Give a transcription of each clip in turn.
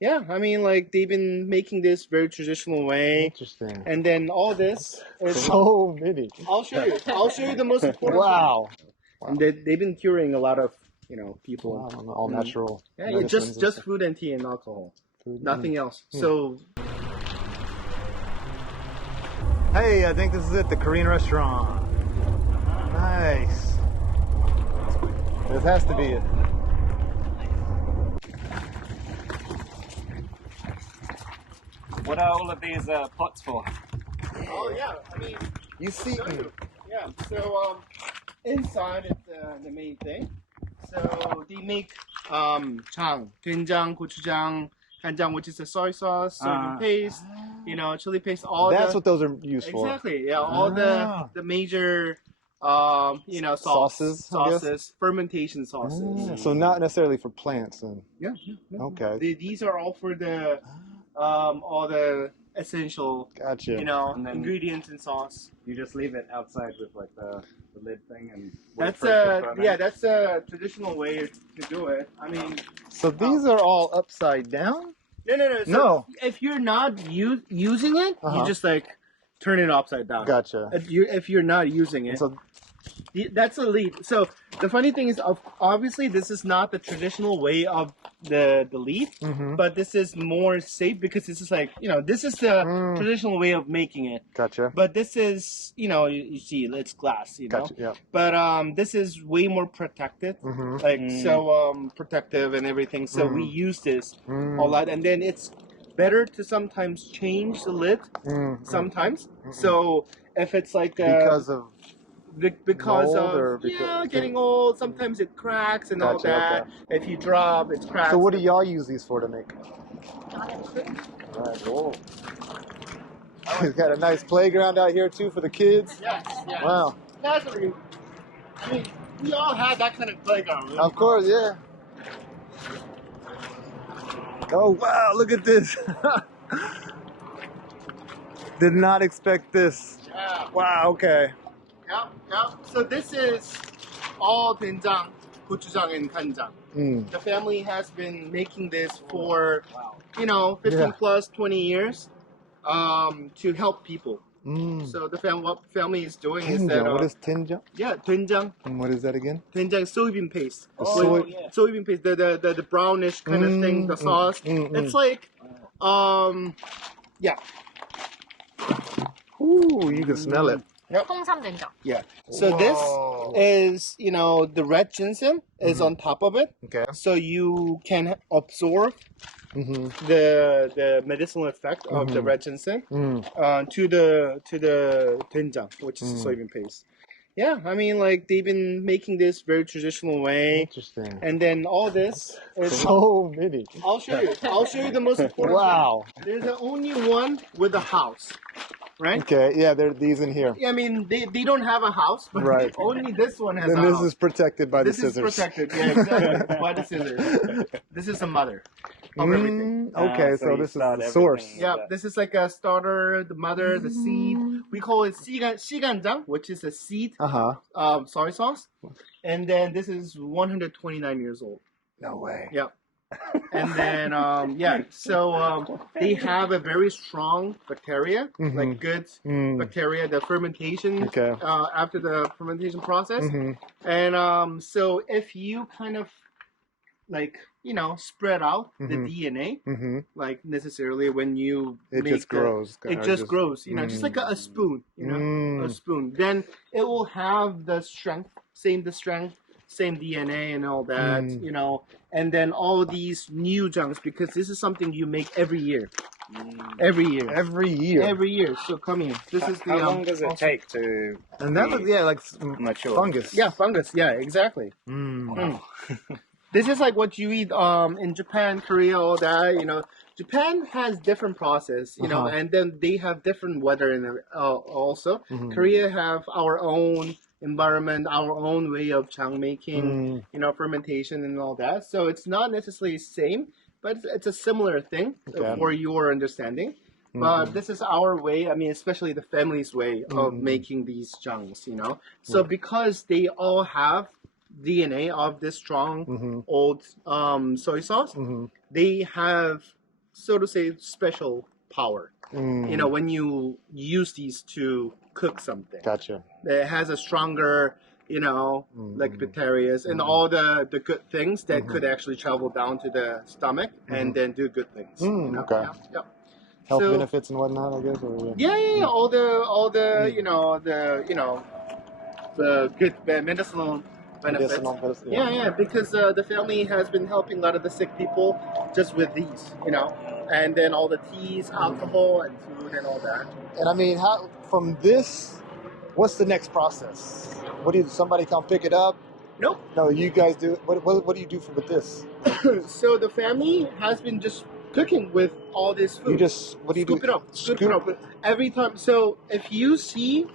Yeah, I mean, like they've been making this very traditional way, Interesting. and then all this is. So many. I'll show you. I'll show you the most important. Wow. And they've been curing a lot of people. Wow, all natural. Yeah, medicines and just stuff. food and tea and alcohol. Food, Nothing else. So. Hey, I think this is it, the Korean restaurant. Nice. This has to be it. What are all of these pots for? Oh yeah, I mean. You see. Yeah. So inside it's the main thing. So they make jang, doenjang, gochujang, 간장, which is a soy sauce, soybean paste, chili paste, all That's what those are used for. Exactly, yeah, all the major, sauces, fermentation sauces. So not necessarily for plants then. Yeah. Okay. These are all for the, all the essential, Gotcha. ingredients in sauce. You just leave it outside with like the lid thing and That's a traditional way to do it. I mean. So these are all upside down? No. So if you're not using it, you just like turn it upside down. Gotcha. If you're not using it, so, that's a lead. So the funny thing is, obviously, this is not the traditional way of the lead, but this is more safe because this is like this is the traditional way of making it. Gotcha. But this is you see it's glass, Gotcha. Yeah. But this is way more protected, protective and everything. So we use this a lot, and then it's better to sometimes change the lid sometimes. So if it's like because of getting old, sometimes it cracks and all that. Okay. If you drop, it cracks. So what do y'all use these for to make? Alright, cool. He's got a nice playground out here too for the kids. Yes. Wow. Naturally, I mean, we all had that kind of playground. Really. Of course, yeah. Oh wow, look at this. Did not expect this. Yeah. Wow, okay. Yeah. So this is all doenjang, gochujang, and 간장. The family has been making this for 15 plus 20 years to help people. So what family is doing is that what is doenjang? Yeah, doenjang. And what is that again? Doenjang is soybean paste. Soybean paste, the brownish kind of thing, the sauce. It's like yeah. Ooh, you can smell it. Yep. 홍삼된장. Yeah. So this is, the red ginseng is on top of it. Okay. So you can absorb the medicinal effect of the red ginseng to the doenjang, which is the soybean paste. Yeah, I mean, like they've been making this very traditional way. Interesting. And then all this is so many. I'll show you. I'll show you the most important. Wow. Thing. There's the only one with a house. Right? Okay, yeah, there are these in here. Yeah, I mean, they don't have a house, but only this one has a house. Then this is protected by the scissors. This is protected, yeah, exactly, by the scissors. This is the mother of everything. Okay, so this is the source. Yeah, this is like a starter, the mother, the seed. We call it 시간장, which is a seed soy sauce. And then this is 129 years old. No way. Yeah. And then so they have a very strong bacteria, like good bacteria, the fermentation after the fermentation process. And so if you kind of like spread out the DNA, like necessarily when you just grows, just like a spoon, a spoon, then it will have the strength, same DNA and all that, and then all these new junks, because this is something you make every year. Every year. So come here. This is the. How long does it take to? And that looks like mature. Fungus. Yeah, fungus. Yeah, exactly. This is like what you eat in Japan, Korea, all that. Japan has different process, and then they have different weather in also. Korea have our own environment, our own way of jang making, fermentation and all that. So it's not necessarily the same, but it's a similar thing for your understanding. But this is our way, I mean, especially the family's way of making these jangs, So because they all have DNA of this strong old soy sauce, they have so to say, special power. You know, when you use these to cook something. Gotcha. It has a stronger, you know, like bacteria and all the good things that could actually travel down to the stomach and then do good things. You know? Okay. Yeah. Health So- benefits and whatnot, I guess. Or, Yeah. All the the good medicinal benefits. Medicinal benefits, Yeah. Because the family has been helping a lot of the sick people just with these, you know, and then all the teas, alcohol, and food and all that. And I mean, how from this, what's the next process? What do you? Somebody come pick it up? Nope. No, you guys do. What do you do with this? So the family has been just cooking with all this food. You just what do you Scoop do? it up. Scoop it up. Every time. So if you see,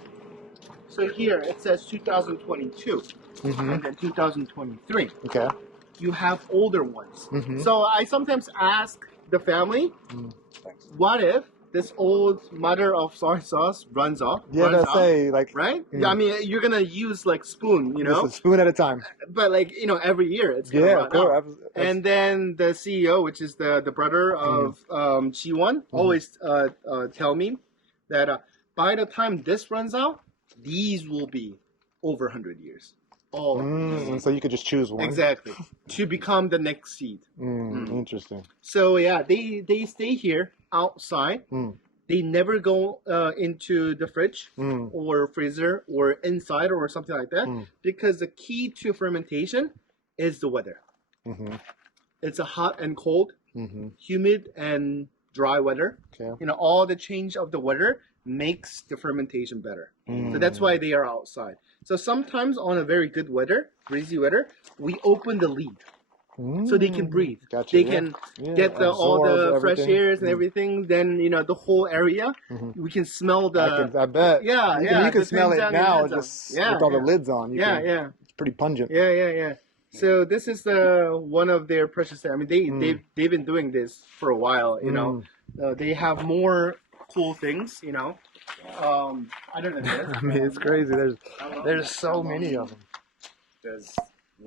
so here it says 2022 and then 2023. Okay. You have older ones. Mhm. So I sometimes ask the family, what if this old mother of soy sauce runs off? Yeah, runs that's out, say like right? I mean, you're gonna use like spoon, you know, just a spoon at a time. but like you know, every year it's gonna Yeah, run of course. out. And then the CEO, which is the brother of Chi-won, always tell me that by the time this runs out, these will be over 100 years. All of these. So you could just choose one. Exactly. To become the next seed. Interesting. So yeah, they stay here outside. They never go into the fridge or freezer or inside or something like that because the key to fermentation is the weather. It's a hot and cold, humid and dry weather. Okay. You know, all the change of the weather makes the fermentation better. So that's why they are outside. So sometimes on a very good weather, breezy weather, we open the lid so they can breathe. Gotcha, They can get all the absorb fresh everything. airs and everything. Then you know the whole area, we can smell the. I bet. Yeah, You can the smell it doenjang now, and just doenjang. with all the lids on. You can, Yeah. It's pretty pungent. Yeah. So this is one of their precious. I mean, they've been doing this for a while. You know, they have more cool things. You know, other than this. I mean, it's crazy. There's so many of them.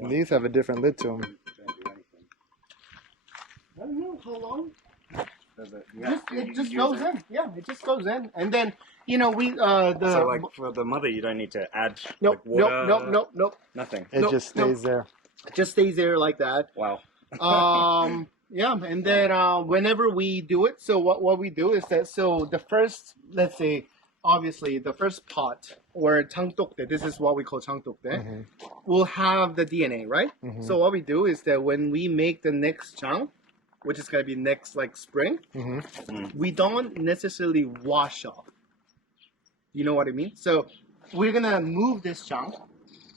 These have a different lid to them. I don't know how long. It just goes in. Yeah, it just goes in, and then you know we So like for the mother, you don't need to add nope, like water. nope. Nothing. It just stays there. It just stays there like that. Wow. Yeah, and then whenever we do it, so what we do is that so the first, let's say, obviously the first pot or 장독대, this is what we call 장독대, will have the DNA, right? So what we do is that when we make the next chang, which is gonna be next like spring, we don't necessarily wash off. You know what I mean? So we're gonna move this chang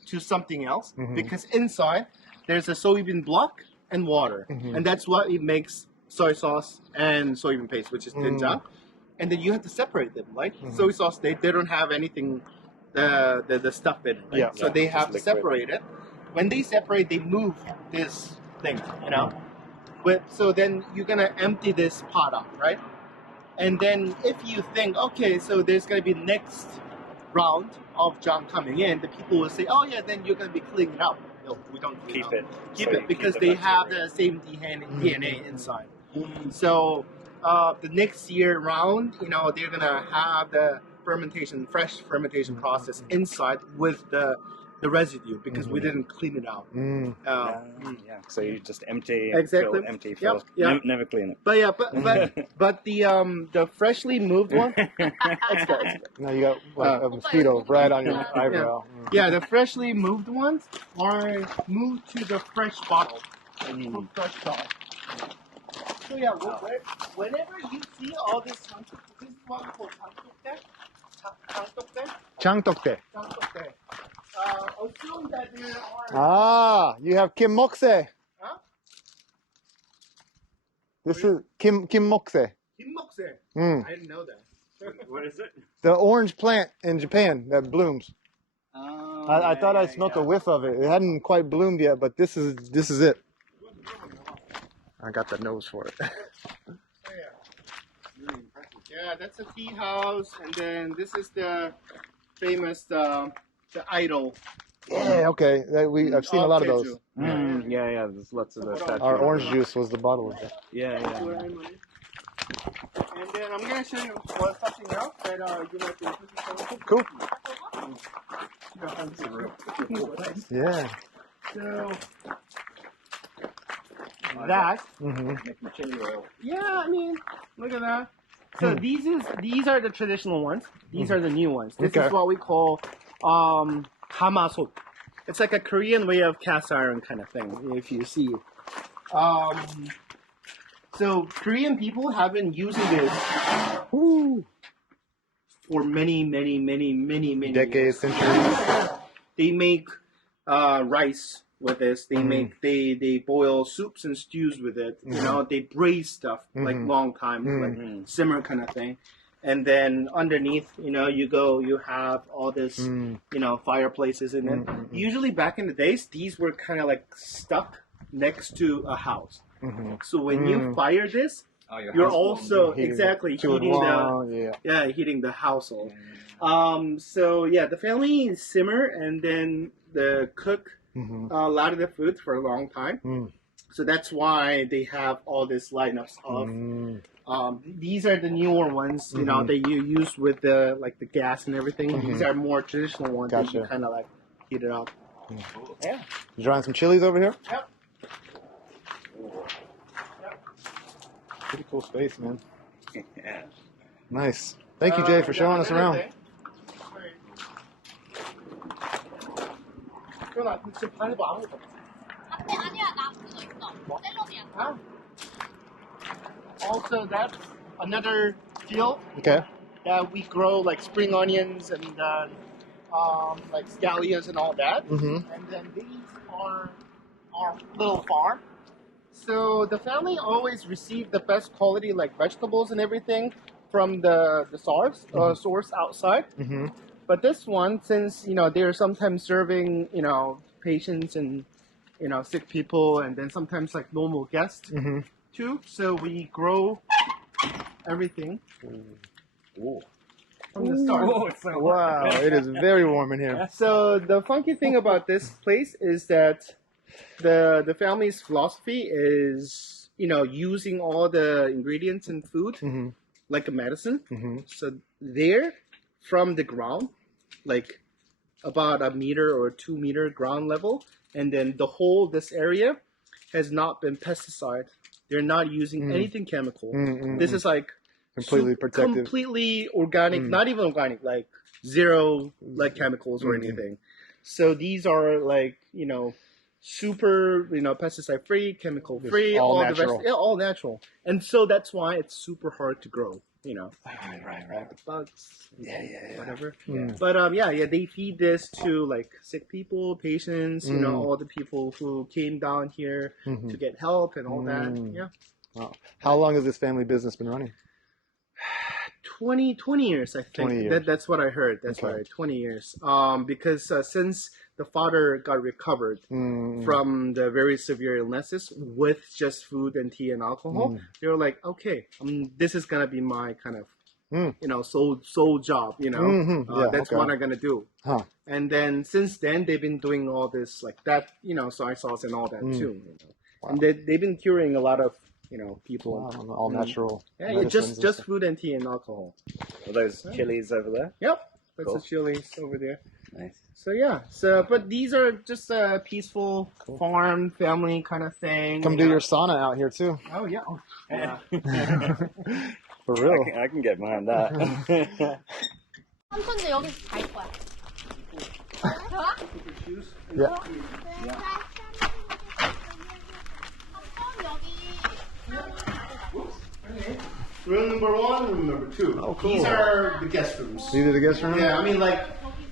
to something else because inside there's a soybean block and water, and that's what it makes soy sauce and soybean paste, which is doenjang. And then you have to separate them, right? Soy sauce, they don't have anything, the stuff in it, right? Yeah. So they have to separate it. When they separate, they move this thing, you know. But so then you're gonna empty this pot out, right? And then if you think, okay, so there's gonna be next round of jang coming in, the people will say, oh yeah, then you're gonna be cleaning it up. No, we don't clean Keep it it. up. Keep So you it because keep they the have bacteria. the same DNA inside. So the next year round, you know, they're gonna have the fresh fermentation process inside with the residue because we didn't clean it out. Yeah. So you just empty, Exactly. fill, empty, fill. Yep. Never clean it. But yeah, but the freshly moved one, let's go. Now you got like, a mosquito right on your eyebrow. Yeah, the freshly moved ones are moved to the fresh bottle. Fresh bottle. So yeah, whenever you see all this is what we call Changtokdae. Assume that there are. Ah, you have Kim Mokse. Huh? This is Kim Mokse. Kimmokse. Mm. I didn't know that. What is it? The orange plant in Japan that blooms. Oh, I thought I smelled a whiff of it. It hadn't quite bloomed yet, but this is it. I got the nose for it. Oh, yeah. Really impressive. Yeah, that's a tea house, and then this is the famous the idol. Yeah, okay. I've seen a lot of those. Jeju. Yeah. There's lots of the statues. Our orange juice was the bottle of it. Yeah. then I'm gonna show you something else that you might be interested in. Cool. Yeah. So that. Making chili oil. Yeah, I mean, look at that. So these are the traditional ones. These are the new ones. This is what we call gamasot. It's like a Korean way of cast iron kind of thing, if you see. So Korean people have been using this for many decades, centuries. They make rice with this. They make they boil soups and stews with it. You know, they braise stuff like long time, like simmer kind of thing. And then underneath, you know, you have all this, you know, fireplaces in it. Usually back in the days, these were kind of like stuck next to a house. So when you fire this, you're also heating the household. So yeah, the family simmer and then the cook a lot of the food for a long time. So that's why they have all this lineups of. These are the newer ones, you know, that you use with the the gas and everything. These are more traditional ones that you kind of like heat it up. Yeah. You drying some chilies over here? Yep. Pretty cool space, man. Yeah. Nice. Thank you, Jay, for showing us around. Also, that's another field Okay. that we grow like spring onions and like scallions and all that. And then these are our little farm. So the family always received the best quality like vegetables and everything from the source outside. But this one, since you know they're sometimes serving patients and sick people, and then sometimes like normal guests too. So we grow everything from the start. Wow, it is very warm in here. So the funky thing about this place is that the family's philosophy is using all the ingredients in food like a medicine. So they're from the ground, like about 1 meter or 2 meter ground level, and then this area has not been pesticide. They're not using anything chemical. This is like completely protected, completely organic, not even organic, like zero like chemicals or anything. So these are like super pesticide free, chemical free, all natural. All natural. And so that's why it's super hard to grow. Right. The bugs, whatever. Yeah. But they feed this to like sick people, patients, all the people who came down here to get help and all that. Yeah. Wow. How long has this family business been running? 20 years, I think. 20 years. That's what I heard. That's right, 20 years. Because since the father got recovered from the very severe illnesses with just food and tea and alcohol, they were like, okay, this is gonna be my kind of sole job. That's what I'm gonna do. And then since then they've been doing all this like that, soy sauce and all that too. Wow. And they've been curing a lot of people. Wow, all natural. Yeah, just food and tea and alcohol. Are those chilies over there? Yep, that's Cool. the chilies over there. Nice. So but these are just a peaceful farm family kind of thing. Come do your sauna out here too. Oh yeah. For real. I can get behind that. 삼촌도 여기서 잘 거야. Yeah. Room number 1, room number 2. Oh, cool. These are the guest rooms. These are the guest rooms? Yeah, I mean like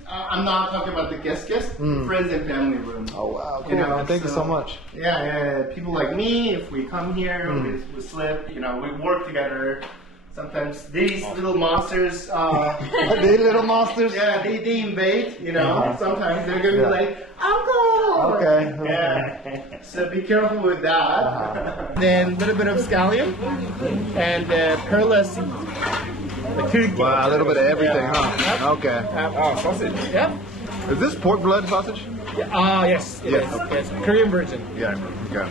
I'm not talking about the guest, friends and family room. Oh wow, cool. Thank you so much. Yeah. People like me, if we come here, we slip, we work together. Sometimes these little monsters, They little monsters? yeah, they invade, Sometimes they're gonna be like, Uncle! Okay. Yeah. So be careful with that. Then a little bit of scallion and perla seed. Wow, a little bit of everything, huh? Okay. Sausage. Yep. Is this pork blood sausage? Yes, it is. Yes. Korean version. Yeah. Okay.